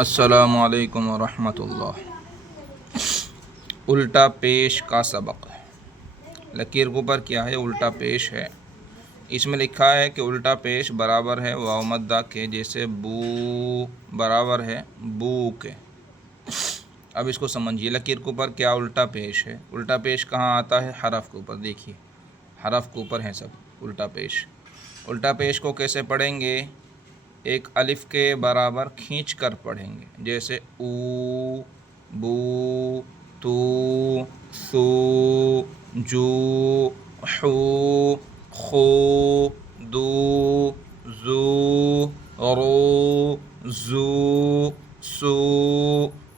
अस्सलामु अलैकुम वरहमतुल्लाह। उल्टा पेश का सबक। लकीर के ऊपर क्या है? उल्टा पेश है। इसमें लिखा है कि उल्टा पेश बराबर है वाव मद्दा के, जैसे बू बराबर है बू के। अब इसको समझिए, लकीर के ऊपर क्या उल्टा पेश है। उल्टा पेश कहाँ आता है? हरफ के ऊपर। देखिए हरफ के ऊपर है सब उल्टा पेश। उल्टा पेश को कैसे पढ़ेंगे? एक अलिफ के बराबर खींच कर पढ़ेंगे, जैसे ऊ बू तू सू जू हू खू दू जू रू जू सू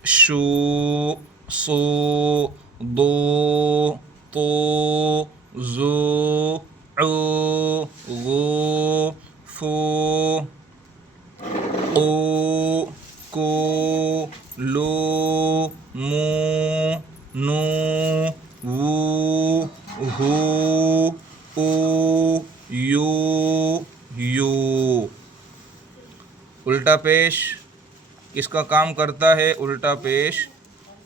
शू सू दू तू जू ऊ गू फू ओ को लो मू नू वू हू ओ यू। उल्टा पेश किसका काम करता है? उल्टा पेश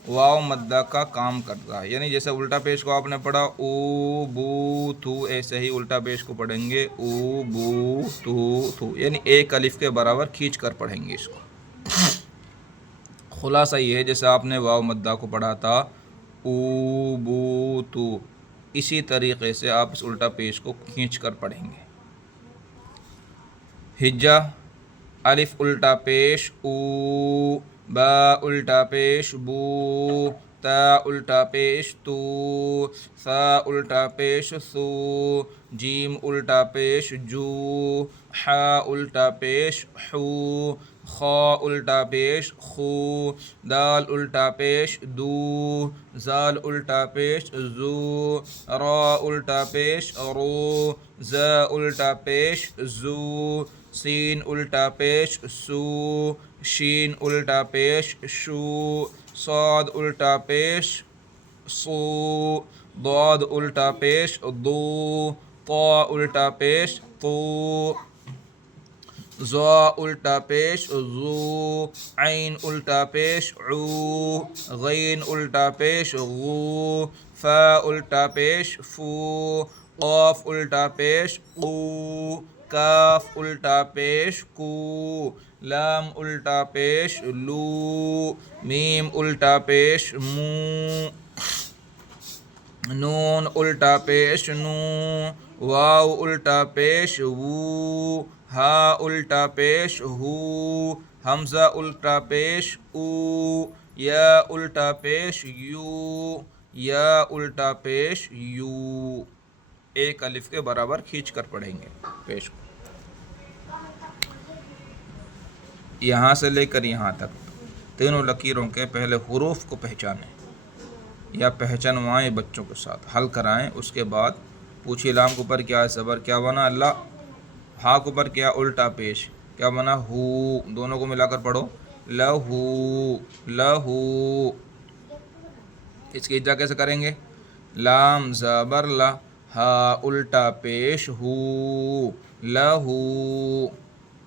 वाव मद्दा का काम करता है। यानी जैसे उल्टा पेश को आपने पढ़ा ओ बू थू, ऐसे ही उल्टा पेश को पढ़ेंगे ओ बू तू थू, यानी एक अलिफ के बराबर खींच कर पढ़ेंगे इसको। खुलासा ये है, जैसे आपने वाव मद्दा को पढ़ा था ओ बू तू, इसी तरीके से आप इस उल्टा पेश को खींच कर पढ़ेंगे। हिज्जा अलिफ उल्टा पेश ऊ, बा उल्टा पेश बू, ता उल्टा पेश तू, सा उल्टा पेश सू, जीम उल्टा पेश जू, हा उल्टा पेश हू, खा उल्टा पेश खू, दाल उल्टा पेश दू, जाल उल्टा पेश जू, रा उल्टा पेश रू, ज़ा उल्टा पेश जू, सीन उल्टा पेश सू, शीन उल्टा पेश शू, साद उल्टा पेश सू, दाद उल्टा पेश दू, ता उल्टा पेश तू, ज़ा उल्टा पेश ज़ू, ऐन उल्टा पेश ऊ, गैन उल्टा पेश गू, फा उल्टा पेश फू, क़ाफ उल्टा पेश कू, काफ उल्टा पेश कू, लाम उल्टा पेश लू, मीम उल्टा पेश मू, नून उल्टा पेश नू, वाव उल्टा पेश वू, हा उल्टा पेश हू, हमज़ा उल्टा पेश ऊ, या उल्टा पेश यू, या उल्टा पेश यू। एक अलिफ के बराबर खींच कर पढ़ेंगे पेश को। यहाँ से लेकर यहाँ तक तीनों लकीरों के पहले हुरूफ को पहचानें या पहचानवाएँ, बच्चों के साथ हल कराएं। उसके बाद पूछिए लाम के ऊपर क्या है ज़बर, क्या बना ला, हा के ऊपर क्या उल्टा पेश, क्या बना हू, दोनों को मिलाकर पढ़ो लहू लहू। इसकी इज्जा कैसे करेंगे? लाम ज़बर ला, हा उल्टा पेश हू लहू।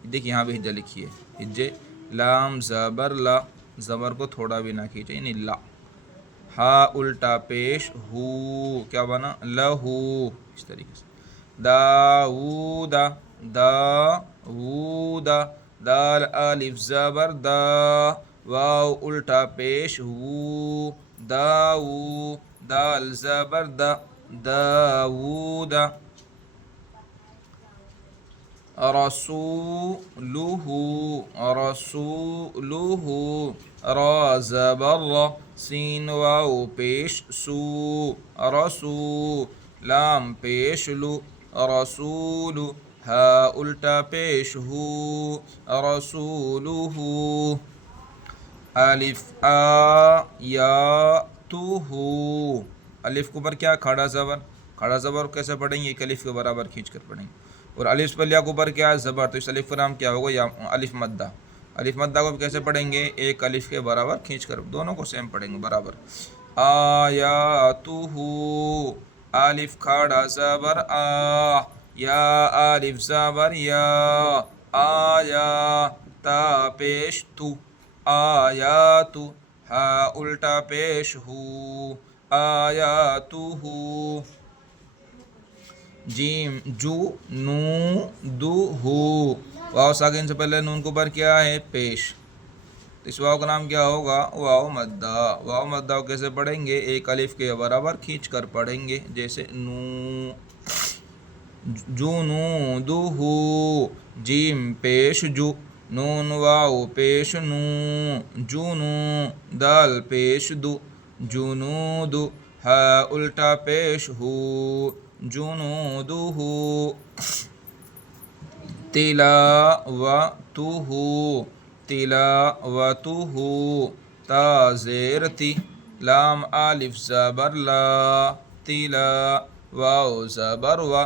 देखिए यहाँ भी हिज्जा लिखिए, हिज्जे लाम ज़बर ला, ज़बर को थोड़ा भी ना खींचे, यानी ला। हा उल्टा पेश हू, क्या बना लहू, इस तरीके से। दाऊदा दाऊदा, दाल अलिफ ज़बर दा, वाव उल्टा पेश वू, दाऊ, दाल ज़बर दा, दाऊदा। रसूलुहु रसूलुहु, रा ज़बर र, सीन वाव पेश सू, रसू, लाम पेश लू, रसूलु, हा उल्टा पेश हू, रसूलुहु। अलिफ आ या तुहू, अलिफ के ऊपर क्या खड़ा ज़बर, खड़ा ज़बर कैसे पढ़ेंगे? एक अलिफ के बराबर खींच कर पढ़ेंगे। और अलिफ पर या के ऊपर क्या है ज़बर, तो इस अलिफ का नाम क्या होगा? या अलिफ मद्दा। अलिफ मद्दा को कैसे पढ़ेंगे? एक अलिफ के बराबर खींच कर, दोनों को सेम पढ़ेंगे बराबर। आयातुहु, अलिफ खड़ा ज़बर आ, या अलिफ ज़बर या, आया, تا پیش تو آیات ہا الٹا پیش ہو آیاتہ جیم جو نو دو ہو واو ساکن سے پہلے نون کے اوپر کیا ہے پیش اس واو کا نام کیا ہوگا واو مدہ واو مدہ کیسے پڑھیں گے ایک الف کے برابر کھینچ کر پڑھیں گے جیسے نو جنودہ جیم پیش جو نون واو پیش نو جنو دال پیش دو جنود ہا الٹا پیش ہو جنودہ تلاوتہ تلاوتہ تا زیر تی لام الف زبر لا تلا واو زبر و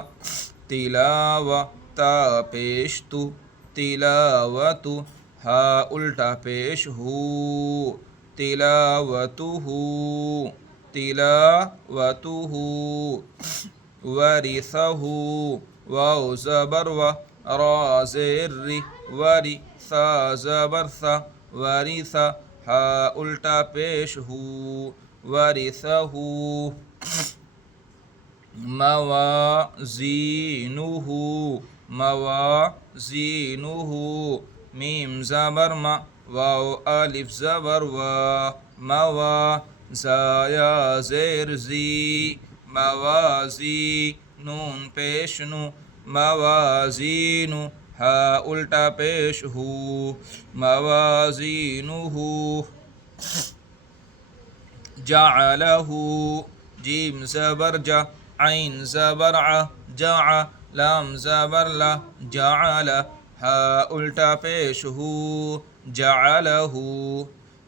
تلاوہ تا پیش تو تلاوت ہا الٹا پیش ہو تلاوتہ تلاوتہ ورثہ واو زبر و را زیر ری وری ثا زبر ثا ورث ہا الٹا پیش ہو ورثہ موازینہ موازینہ میم زبر ما واو الف زبر و موا زایا زیر زی موازی نون پیش نو موازین ہا الٹا پیش ہو موازینہ جعلہ جیم زبر جا عین زبر ع جع لام زبر لا جعل ہا الٹا پیش ہو جعلہ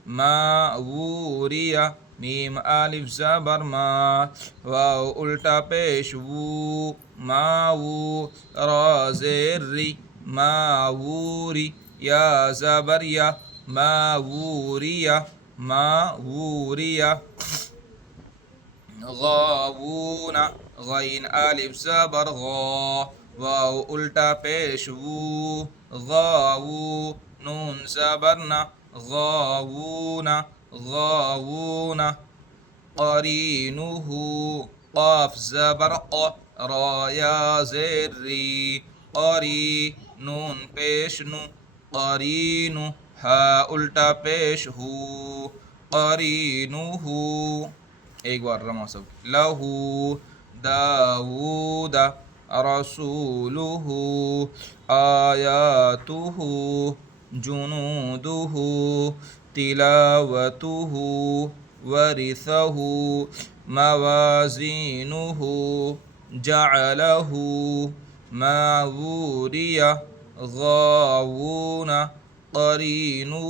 ما ووریا میم الف زبر ما واو الٹا پیش وو ما وو را زیر ری ما ووری یا زبر یا ما ووریا ما ووریا غاوون غین الف زبر غا واو الٹا پیش وو غاوو نون زبرنا غاوون غاوون قرینہ قاف زبر ق را یا زیر ری قری نون پیش نو قرین ہا الٹا پیش ہو قرینہ ایک بار رما سب لہو داود رسولہ آیاتہ جنودہ تلاوتہ ورثہ موازینہ جعلہ ما ووریہ غاوون قرینہ